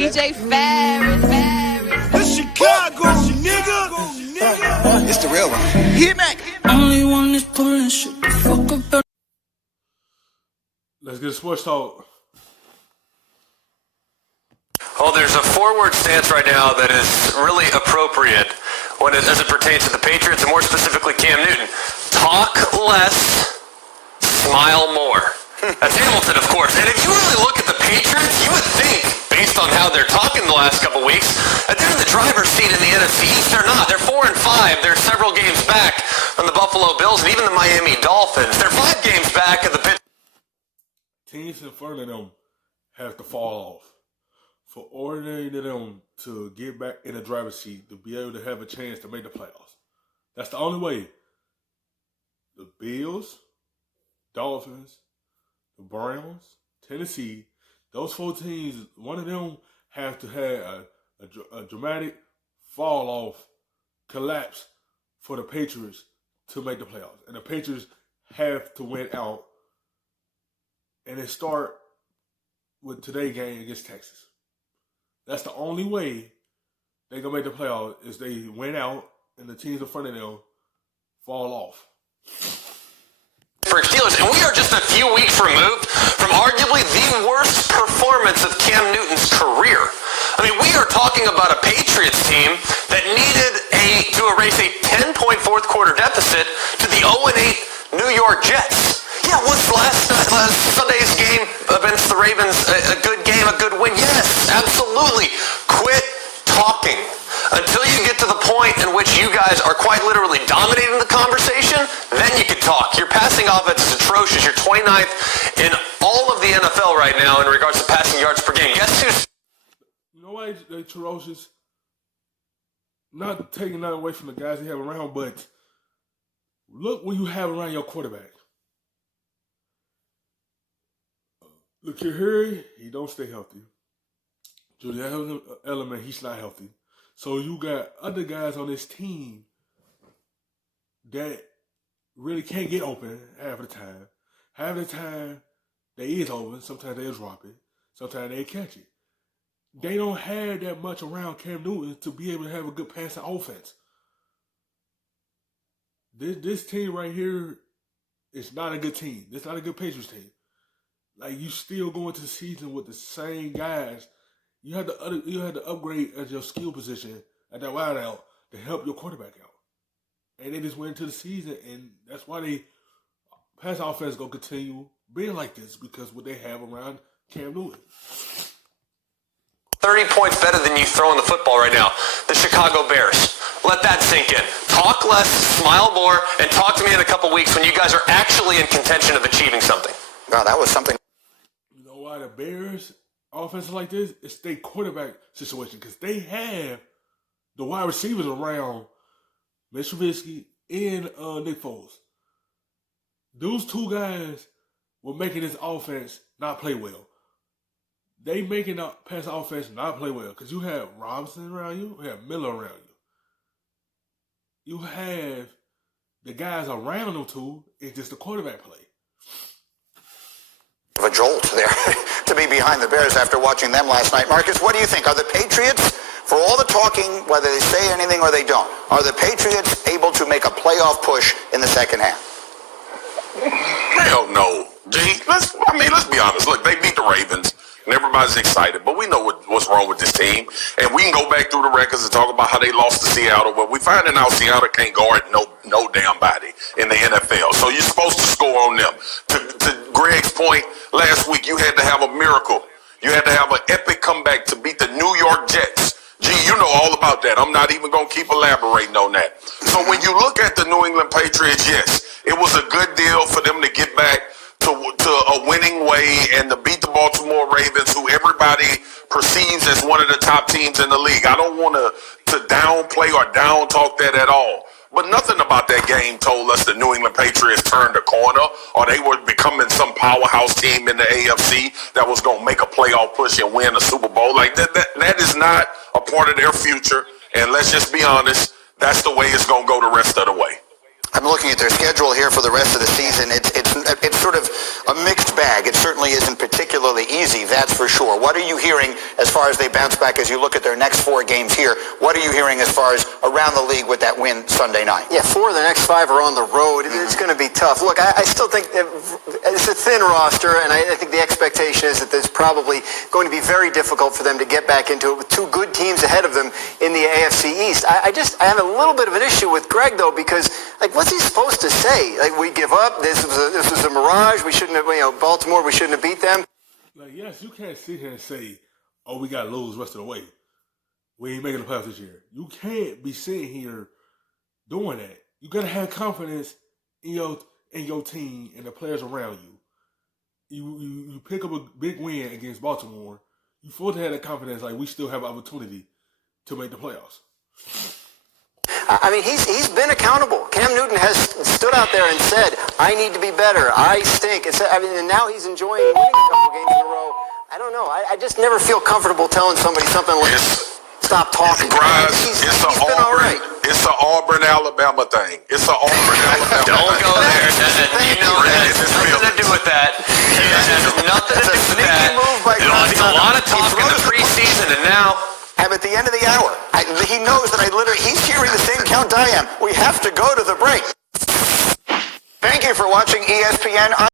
DJ Ferris. The Chicago, nigga. It's the real one. Hit me. Only one is pulling shit the fuck up. Let's get sports talk. Well, there's a forward stance right now that is really appropriate as it pertains to the Patriots, and more specifically Cam Newton. Talk less, smile more. That's Hamilton, of course. And if you really look at the Patriots, you would think, based on how they're talking the last couple weeks, that they're in the driver's seat in the NFC East. They're not. They're 4-5. They're several games back on the Buffalo Bills and even the Miami Dolphins. They're 5 games back of the Pittsburgh. Teams in front of them have to fall off. For ordinary them to get back in the driver's seat, to be able to have a chance to make the playoffs. That's the only way. The Bills, Dolphins, the Browns, Tennessee, those 4 teams, one of them have to have a dramatic fall off, collapse for the Patriots to make the playoffs. And the Patriots have to win out. And it start with today's game against Texas. That's the only way they're going to make the playoffs is they win out and the teams in front of them fall off. Steelers, and we are just a few weeks removed from arguably the worst performance of Cam Newton's career. I mean, we are talking about a Patriots team that needed to erase a 10-point fourth quarter deficit to the 0-8 New York Jets. Yeah, was last Sunday's game against the Ravens a good game, a good win? Yes, absolutely. Quit talking. Until you get to the point in which you guys are quite literally dominating the conversation, then you can talk. Your passing offense is atrocious. You're 29th in all of the NFL right now in regards to passing yards per game. Guess who's... You know why they're atrocious? Not taking that away from the guys you have around, but look what you have around your quarterback. Look here, he don't stay healthy. Julian Edelman, he's not healthy. So you got other guys on this team that really can't get open half the time. Half the time, they is open. Sometimes they'll drop it. Sometimes they'll catch it. They don't have that much around Cam Newton to be able to have a good passing offense. This team right here is not a good team. It's not a good Patriots team. Like, you still go into the season with the same guys. You had to upgrade at your skill position at that wide out to help your quarterback out. And they just went into the season, and that's why they pass offense gonna continue being like this, because what they have around Cam Newton. 30 points better than you throwing the football right now. The Chicago Bears. Let that sink in. Talk less, smile more, and talk to me in a couple weeks when you guys are actually in contention of achieving something. Wow, that was something. You know why the Bears offense like this? It's their quarterback situation, because they have the wide receivers around Mr.Reaction and Nick Foles. Those 2 guys were making this offense not play well. They making the pass offense not play well, because you have Robinson around you, you have Miller around you. You have the guys around them 2, it's just the quarterback play. Of a jolt there to be behind the Bears after watching them last night. Marcus, what do you think? Are the Patriots, for all the talking, whether they say anything or they don't, are the Patriots able to make a playoff push in the second half? Hell no. Let's be honest. Look, they beat the Ravens, and everybody's excited, but we know what's wrong with this team. And we can go back through the records and talk about how they lost to Seattle, but we finding out Seattle can't guard no damn body in the NFL. So you're supposed to score on them. To Greg's point, last week you had to have a miracle. You had to have an epic comeback to beat the New York Jets. Gee, you know all about that. I'm not even going to keep elaborating on that. So when you look at the New England Patriots, yes, it was a good deal for them to get back to a winning way and to beat the Baltimore Ravens, who everybody perceives as one of the top teams in the league. I don't want to downplay or down talk that at all. But nothing about that game told us the New England Patriots turned a corner or they were becoming some powerhouse team in the AFC that was going to make a playoff push and win a Super Bowl. Like that is not a part of their future. And let's just be honest, that's the way it's going to go the rest of the way. I'm looking at their schedule here for the rest of the season. It's sort of a mixed bag. It certainly isn't particularly easy, that's for sure. What are you hearing as far as they bounce back as you look at their next 4 games here? What are you hearing as far as around the league with that win Sunday night? Yeah, 4 of the next 5 are on the road. It's going to be tough. Look, I still think it's a thin roster, and I think the expectation is that there's probably going to be very difficult for them to get back into it with 2 good teams ahead of them in the AFC East. I have a little bit of an issue with Greg, though, because, like, what's he supposed to say? Like, we give up, this was a mirage, we shouldn't have, Baltimore, we shouldn't have beat them. Like, yes, you can't sit here and say, oh, we got to lose the rest of the way. We ain't making the playoffs this year. You can't be sitting here doing that. You got to have confidence in your team and the players around you. You pick up a big win against Baltimore. You forced to have that confidence, like, we still have an opportunity to make the playoffs. I mean, he's been accountable. Cam Newton has stood out there and said, I need to be better. I stink. And now he's enjoying winning a couple games in a row. I don't know. I just never feel comfortable telling somebody something like, stop talking. It's an Auburn, Alabama thing. It's an Auburn, Alabama Don't thing. go there. You know that has nothing to do with that. It has nothing to do with that. A lot of talk in the preseason, and now... I'm at the end of the hour. He knows that he's hearing the same count I am. We have to go to the break. Thank you for watching ESPN.